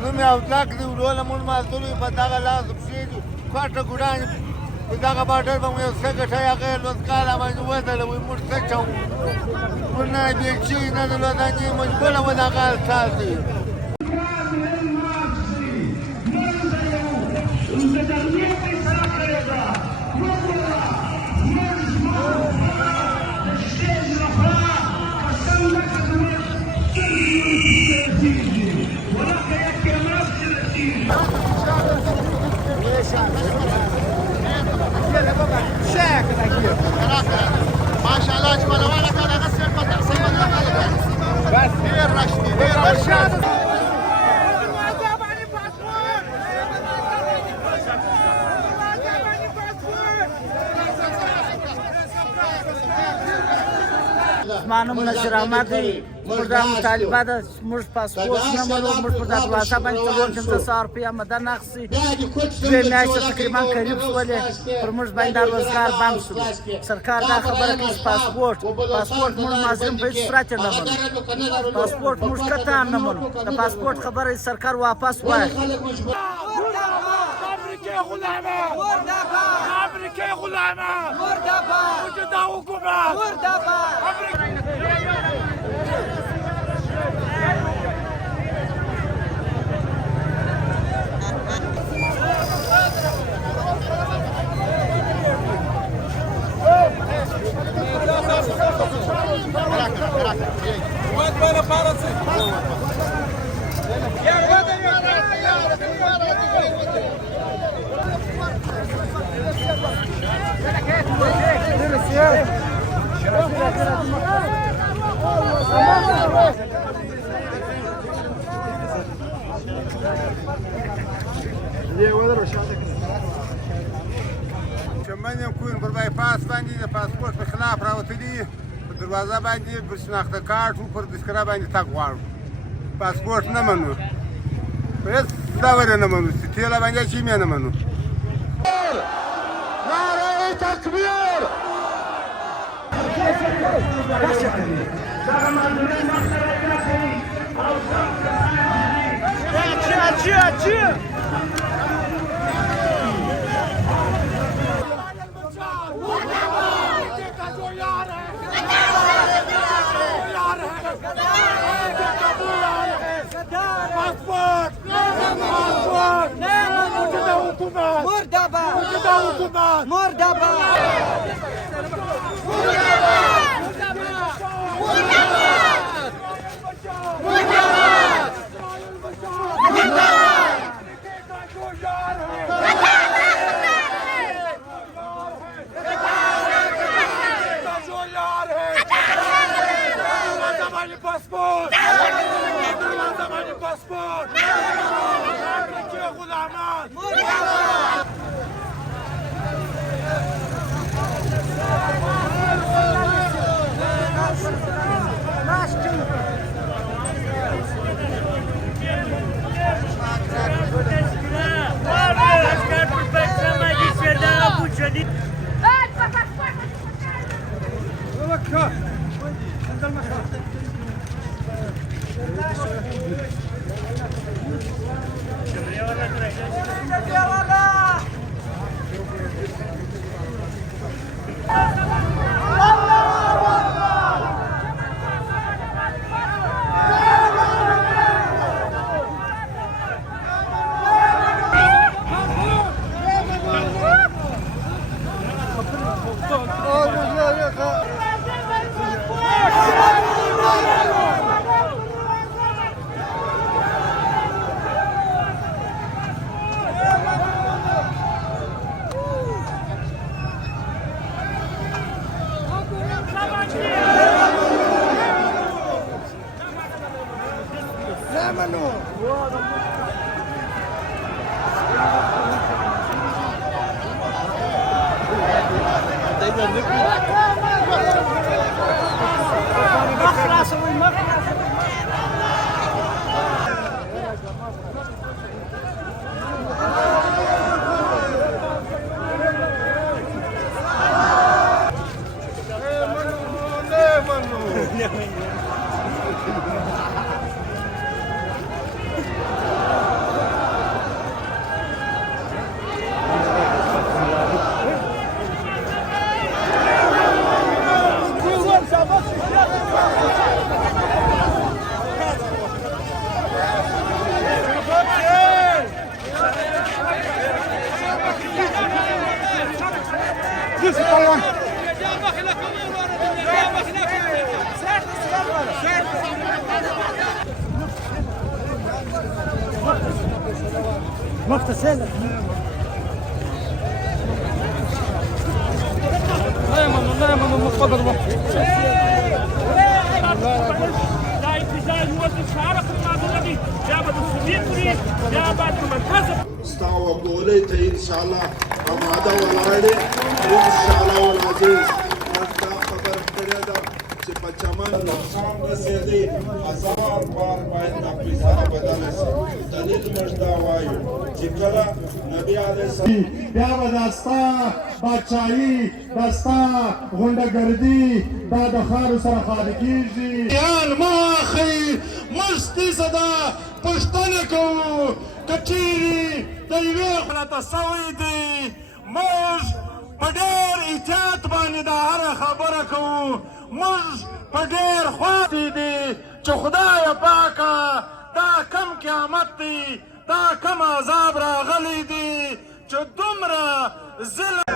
نو مې او ځاک دی وروله مونږ مازدورو په دغه لاس پښې دي کوټه ګوډان په دغه باډر به مو یو څه ګټی هغه یې لوځکاله باندې ودروي موږ څه کوو موږ نه بیلچې نه د لوځانې مجبوره و دغه اساس دی ماشاءالله چې پهلوانه کار هغه صرف په تقسیم باندې راغلی بس ډېر رش دی ډېر رش زما نوم نصیر احمد دی موږ دا مطالبه ده موږ پاسپورټ نه منو موږ په دروازه باندې 450 روپۍ مدن اخیستي دوې میاشتې تقریبا قریب شولې پر موږ باندې دا روزګار بند شو سرکار دا خبره کوي چې پاسپورټ موږ مازم په هېڅ صورت نه منو پاسپورټ موږ قطعا نه منو د پاسپورټ خبره سرکار واپس وایي امریکای غلامه وجود حکومت چمن یم کوین پر بایپاس باندې د پاسپورټ په خلاف راوتلي په دروازه باندې پر شناخته کارت و پر تذکره باندې تګ غواړو پاسپورټ نه منو په هېڅ ډول یې نه منو چې تېله باندې چې یې نه منو نعره تکبیر مغتسل لا يمن تفضل لا انتزاع يوظف شعارك الماضي الذي جاب السوفيتي جاب المنحزب استوى قوليته ان شاء الله ومعدا والعالي ان شاء الله والعزيز نفتا خبر كريدا چې په چمن نقصان رسېدی 1000 بار باید دا پیسه بدله شي دلیل موږ دا وایو چې کله نبی علیه السلام بیا به دا ستا بادشاهي دا ستا غونډهګردي دا د خارو سره خالي کېږي یان ما اخی موږ ستې صدا پوښتنه کوو که چیرې د یوې غلطه سوی دی موږ په ډېر احتیاط باندې دا هره خبره کوو موږ په ډېر خواتې دي چې خدایه پاکه دا کم قیامت دی دا کم عذاب راغلی دی چې دومره ظلم